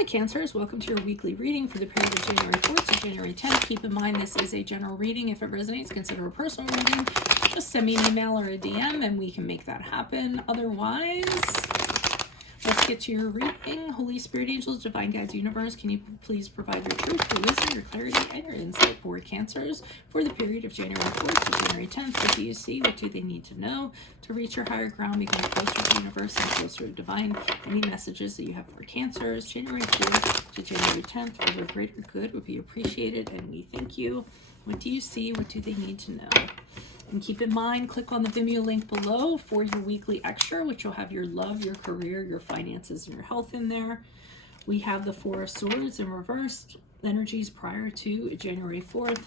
Hello Cancers, welcome to your weekly reading for the period of January 4th to January 10th. Keep in mind this is a general reading. If it resonates, consider a personal reading. Just send me an email or a DM and we can make that happen. Otherwise, let's get to your reading. Holy Spirit, Angels, Divine Guides, Universe, can you please provide your truth, your wisdom, your clarity, and your insight for Cancers for the period of January 4th to January 10th? What do you see? What do they need to know to reach your higher ground, become closer to Universe and closer to Divine? Any messages that you have for Cancers, January 4th to January 10th, for their greater good would be appreciated, and we thank you. What do you see? What do they need to know? And keep in mind, click on the Vimeo link below for your weekly extra, which will have your love, your career, your finances, and your health in there. We have the Four of Swords in reversed energies prior to January 4th.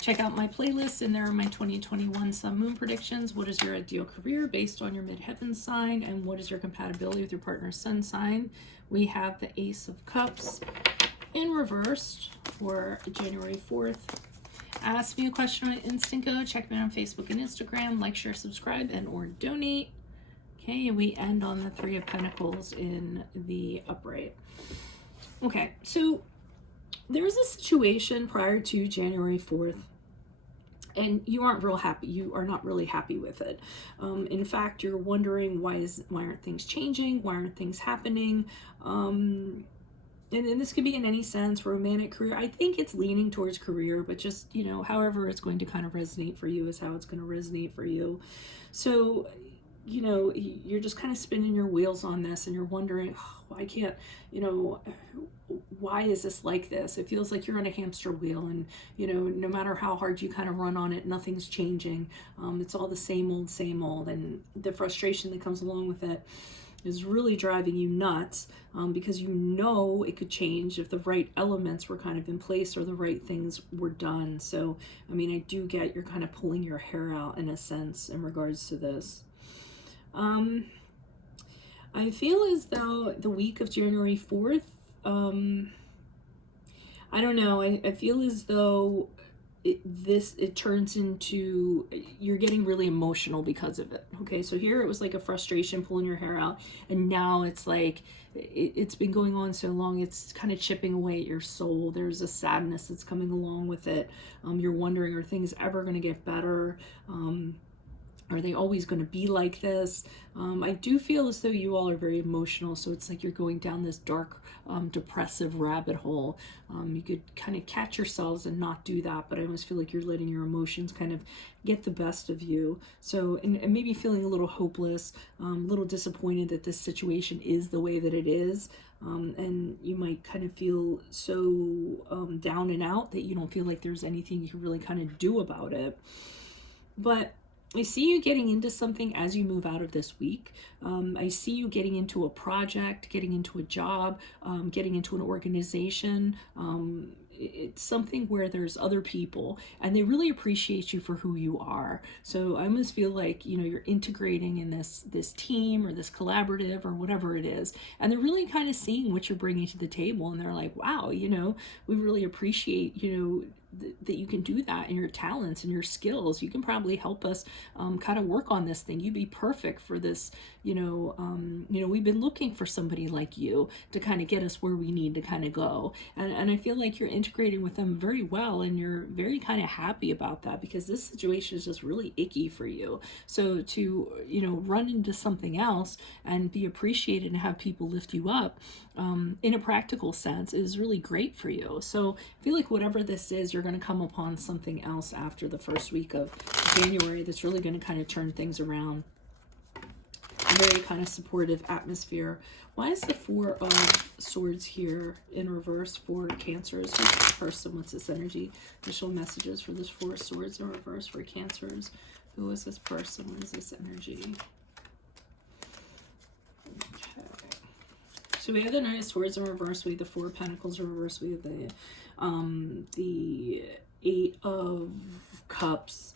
Check out my playlist, and there are my 2021 Sun Moon predictions. What is your ideal career based on your midheaven sign, and what is your compatibility with your partner's sun sign? We have the Ace of Cups in reversed for January 4th. Ask me a question on Instant Go. Check me out on Facebook and Instagram. Like, share, subscribe, and or donate. Okay, and we end on the Three of Pentacles in the upright. Okay, so there's a situation prior to January 4th, and you aren't real happy. You are not really happy with it. In fact, you're wondering why aren't things changing? Why aren't things happening? And this could be in any sense, romantic, career. I think it's leaning towards career, but just, you know, however it's going to kind of resonate for you is how it's going to resonate for you. So, you know, you're just kind of spinning your wheels on this and you're wondering, oh, why can't, you know, why is this like this? It feels like you're on a hamster wheel and, you know, no matter how hard you kind of run on it, nothing's changing. It's all the same old, and the frustration that comes along with it is really driving you nuts, because you know it could change if the right elements were kind of in place or the right things were done. So, I mean, I do get you're kind of pulling your hair out in a sense in regards to this. I feel as though the week of January 4th, I don't know, I feel as though it turns into, you're getting really emotional because of it. Okay, so here it was like a frustration pulling your hair out, and now it's like it's been going on so long, it's kind of chipping away at your soul. There's a sadness that's coming along with it. You're wondering, are things ever going to get better? Are they always going to be like this? I do feel as though you all are very emotional, so it's like you're going down this dark, depressive rabbit hole. You could kind of catch yourselves and not do that, but I almost feel like you're letting your emotions kind of get the best of you. So, and maybe feeling a little hopeless, a little disappointed that this situation is the way that it is. And you might kind of feel so down and out that you don't feel like there's anything you can really kind of do about it. But I see you getting into something as you move out of this week. I see you getting into a project, getting into a job, getting into an organization. It's something where there's other people and they really appreciate you for who you are. So I almost feel like, you know, you're integrating in this team or this collaborative or whatever it is, and they're really kind of seeing what you're bringing to the table, and they're like, wow, you know, we really appreciate, you know, that you can do that, and your talents and your skills. You can probably help us kind of work on this thing. You'd be perfect for this, you know, we've been looking for somebody like you to kind of get us where we need to kind of go. And I feel like you're integrating with them very well, and you're very kind of happy about that, because this situation is just really icky for you. So to, you know, run into something else and be appreciated and have people lift you up in a practical sense is really great for you. So I feel like whatever this is, you're going to come upon something else after the first week of January that's really going to kind of turn things around. Very kind of supportive atmosphere. Why is the Four of Swords here in reverse for Cancers? Who's this person? What's this energy? Additional messages for this Four of Swords in reverse for Cancers. Who is this person? What is this energy? Okay. So we have the Knight of Swords in reverse. We have the Four of Pentacles in reverse. We have the Eight of Cups.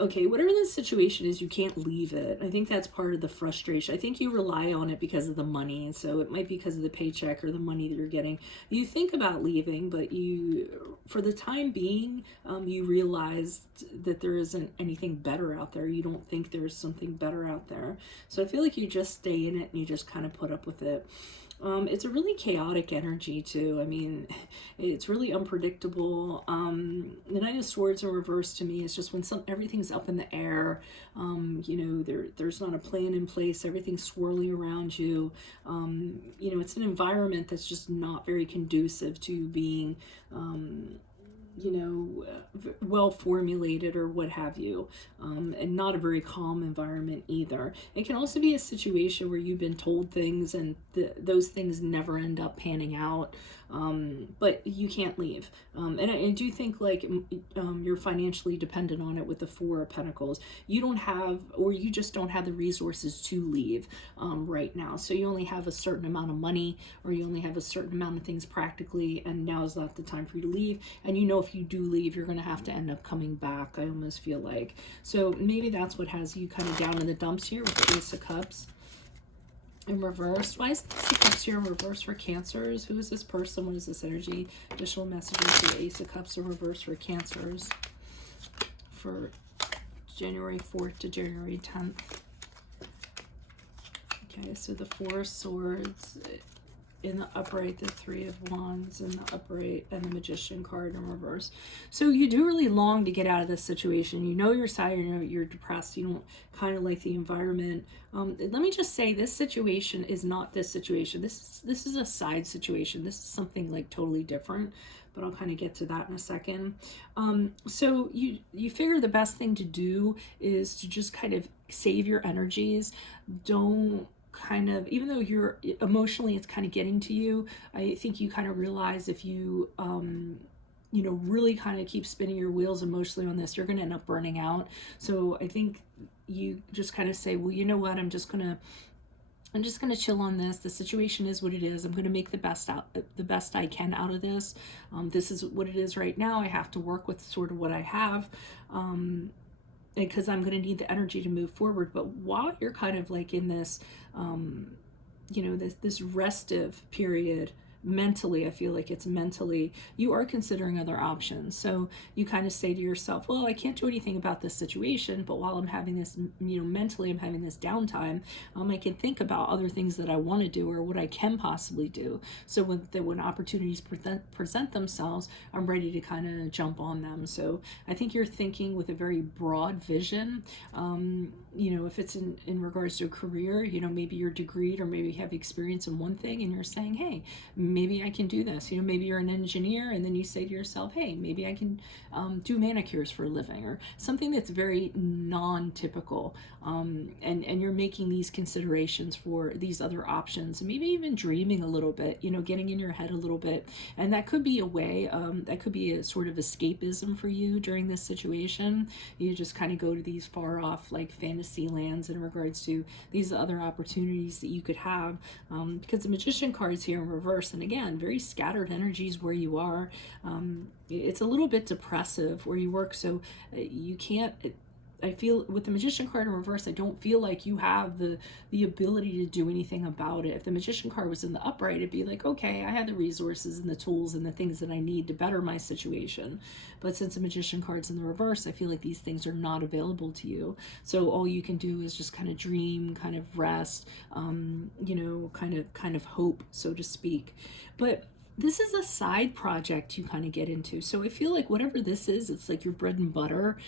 Okay, whatever the situation is, you can't leave it. I think that's part of the frustration. I think you rely on it because of the money, and so it might be because of the paycheck or the money that you're getting. You think about leaving, but you, for the time being, you realize that there isn't anything better out there. You don't think there's something better out there. So I feel like you just stay in it and you just kind of put up with it. It's a really chaotic energy too. I mean, it's really unpredictable. The Knight of Swords in reverse to me is just when everything's up in the air. You know, there's not a plan in place. Everything's swirling around you. You know, it's an environment that's just not very conducive to being you know, well formulated or what have you, and not a very calm environment either. It can also be a situation where you've been told things and those things never end up panning out, but you can't leave. And I do think like you're financially dependent on it with the Four of Pentacles. You don't have, or you just don't have the resources to leave right now. So you only have a certain amount of money, or you only have a certain amount of things practically, and now is not the time for you to leave. And you know, if you do leave, you're going to have to end up coming back, I almost feel like. So maybe that's what has you kind of down in the dumps here with the Ace of Cups in reverse. Why is the Ace of Cups here in reverse for Cancers? Who is this person? What is this energy? Additional messages for the Ace of Cups in reverse for Cancers for January 4th to January 10th. Okay, so the Four of Swords in the upright, the Three of Wands in the upright, and the Magician card in reverse. So you do really long to get out of this situation. You know you're sad, you know you're depressed, you don't kind of like the environment. Let me just say, this situation is not this situation. This is a side situation. This is something like totally different, but I'll kind of get to that in a second. So you figure the best thing to do is to just kind of save your energies. Don't kind of, even though you're emotionally it's kind of getting to you, I think you kind of realize if you you know, really kind of keep spinning your wheels emotionally on this, you're going to end up burning out. So I think you just kind of say, well, you know what, I'm just gonna chill on this. The situation is what it is. I'm going to make the best I can out of this. This is what it is right now. I have to work with sort of what I have, because I'm going to need the energy to move forward. But while you're kind of like in this, you know, this restive period, mentally, I feel like it's mentally, you are considering other options. So you kind of say to yourself, well, I can't do anything about this situation, but while I'm having this, you know, mentally I'm having this downtime, I can think about other things that I want to do or what I can possibly do. So when opportunities present themselves, I'm ready to kind of jump on them. So I think you're thinking with a very broad vision. You know, if it's in regards to a career, you know, maybe you're degreed or maybe you have experience in one thing and you're saying, hey, maybe I can do this. You know, maybe you're an engineer and then you say to yourself, hey, maybe I can do manicures for a living, or something that's very non-typical. And you're making these considerations for these other options, and maybe even dreaming a little bit, you know, getting in your head a little bit. And that could be a way, that could be a sort of escapism for you during this situation. You just kind of go to these far off like fantasy lands in regards to these other opportunities that you could have, because the Magician card's here in reverse, and again, very scattered energies where you are. It's a little bit depressive where you work, so you can't, I feel with the Magician card in reverse, I don't feel like you have the ability to do anything about it. If the Magician card was in the upright, it'd be like, okay, I had the resources and the tools and the things that I need to better my situation. But since the Magician card's in the reverse, I feel like these things are not available to you. So all you can do is just kind of dream, kind of rest, you know, kind of hope, so to speak. But this is a side project you kind of get into. So I feel like whatever this is, it's like your bread and butter.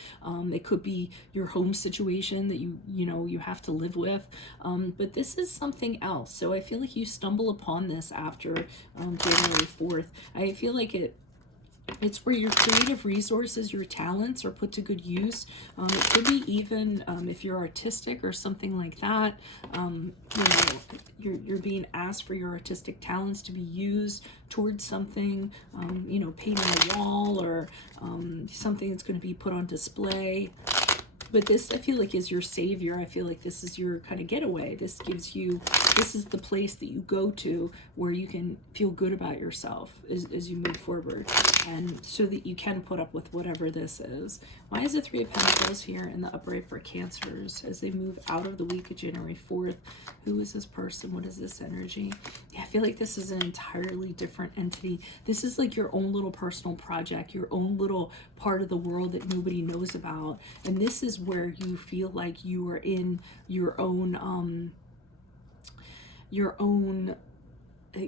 It could be your home situation that you know, you have to live with. But this is something else. So I feel like you stumble upon this after January 4th. I feel like it's where your creative resources, your talents are put to good use. It could be even if you're artistic or something like that. You know, you're being asked for your artistic talents to be used towards something. You know, painting a wall or something that's going to be put on display. But this, I feel like, is your savior. I feel like this is your kind of getaway. This gives you, this is the place that you go to where you can feel good about yourself as you move forward, and so that you can put up with whatever this is. Why is the Three of Pentacles here in the upright for Cancers as they move out of the week of January 4th? Who is this person? What is this energy? Yeah, I feel like this is an entirely different entity. This is like your own little personal project, your own little part of the world that nobody knows about. And this is where you feel like you are in your own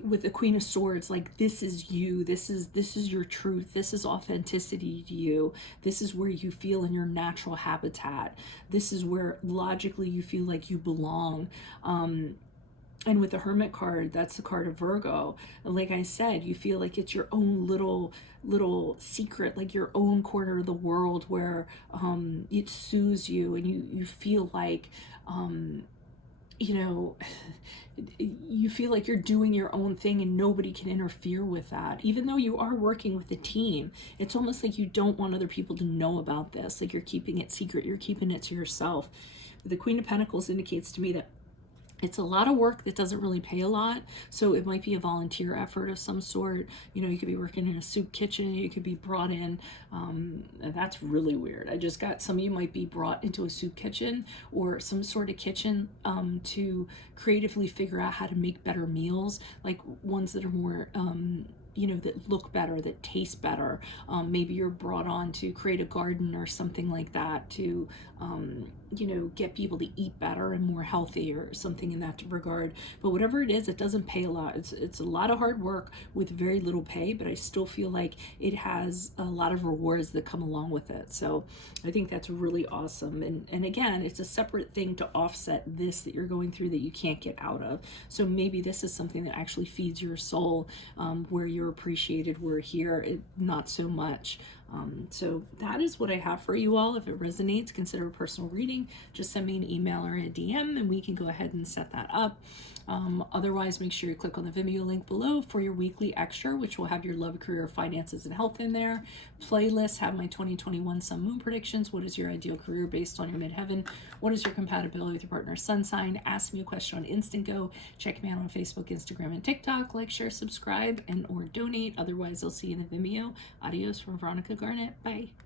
with the Queen of Swords, like, this is you, this is your truth, this is authenticity to you, this is where you feel in your natural habitat, this is where logically you feel like you belong. And with the Hermit card, that's the card of Virgo. Like I said, you feel like it's your own little secret, like your own corner of the world where it soothes you, and you feel like you know, you feel like you're doing your own thing and nobody can interfere with that. Even though you are working with a team, it's almost like you don't want other people to know about this. Like, you're keeping it secret, you're keeping it to yourself. The Queen of Pentacles indicates to me that it's a lot of work that doesn't really pay a lot. So it might be a volunteer effort of some sort. You know, you could be working in a soup kitchen, you could be brought in. That's really weird. I just got, some of you might be brought into a soup kitchen or some sort of kitchen to creatively figure out how to make better meals, like ones that are more you know, that look better, that taste better. Maybe you're brought on to create a garden or something like that to, you know, get people to eat better and more healthy or something in that regard. But whatever it is, it doesn't pay a lot. It's a lot of hard work with very little pay, but I still feel like it has a lot of rewards that come along with it. So I think that's really awesome. And again, it's a separate thing to offset this that you're going through that you can't get out of. So maybe this is something that actually feeds your soul, where you're appreciated, we're here, not so much. So that is what I have for you all. If it resonates, consider a personal reading. Just send me an email or a DM and we can go ahead and set that up. Otherwise, make sure you click on the Vimeo link below for your weekly extra, which will have your love, career, finances, and health in there. Playlists have my 2021 Sun Moon predictions. What is your ideal career based on your midheaven? What is your compatibility with your partner's sun sign? Ask me a question on Instant Go. Check me out on Facebook, Instagram, and TikTok. Like, share, subscribe, and or donate. Otherwise, I'll see you in the Vimeo. Adios from Veronica Garnett. Bye.